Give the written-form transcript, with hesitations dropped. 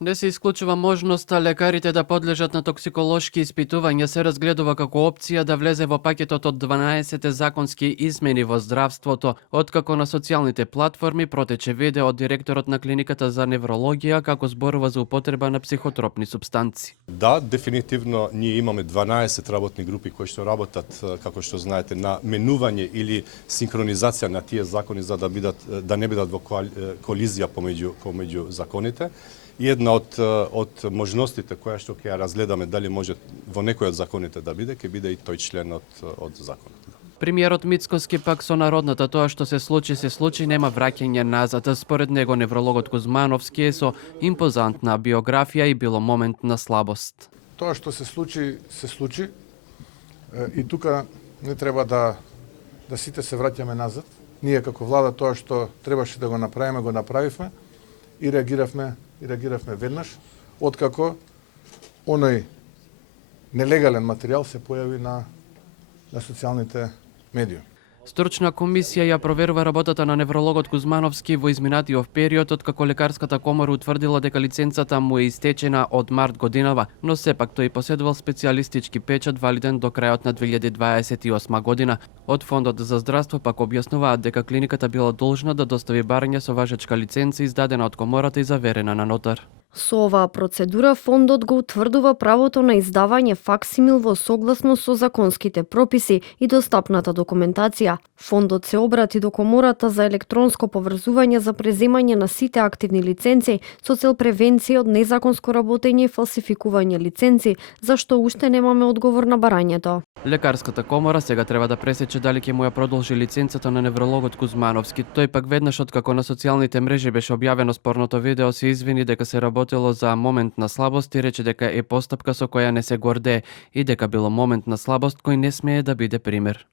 Не се исклучува можноста лекарите да подлежат на токсиколошки испитувања, се разгледува како опција да влезе во пакетот од 12 законски измени во здравството, откако на социјалните платформи протече видео од директорот на клиниката за неврологија како зборува за употреба на психотропни супстанци. Да, дефинитивно ние имаме 12 работни групи кои што работат, како што знаете, на менување или синхронизација на тие закони за да не бидат во колизија помеѓу законите. И една од можностите која што ќе ја разгледаме дали може во некој од законите да биде, ќе биде и тој член од законот. Премиерот Мицкоски пак со народната тоа што се случи, нема враќање назад. Според него неврологот Кузмановски е со импозантна биографија и било момент на слабост. Тоа што се случи и тука не треба да сите се враќаме назад. Ние како влада тоа што требаше да го направиме, го направивме и реагиравме веднаш, откако оној нелегален материјал се појави на социјалните медии. Стручна комисија ја проверува работата на неврологот Кузмановски во изминатиот период, откако лекарската комора утврдила дека лиценцата му е истечена од март годинава, но сепак тој поседувал специјалистички печат валиден до крајот на 2028 година. Од Фондот за здравство пак објаснуваат дека клиниката била должна да достави барање со важечка лиценца издадена од комората и заверена на нотар. Со оваа процедура фондот го утврдува правото на издавање факсимил во согласност со законските прописи и достапната документација. Фондот се обрати до комората за електронско поврзување за преземање на сите активни лиценци со цел превенција од незаконско работење и фалсификување лиценци, зашто уште немаме одговор на барањето. Лекарската комора сега треба да пресече дали ќе му ја продолжи лиценцата на неврологот Кузмановски. Тој пак веднаш откако на социјалните мрежи беше објавено спорното видео се извини дека се работело за момент на слабост и рече дека е постапка со која не се гордее и дека било момент на слабост кој не смее да биде пример.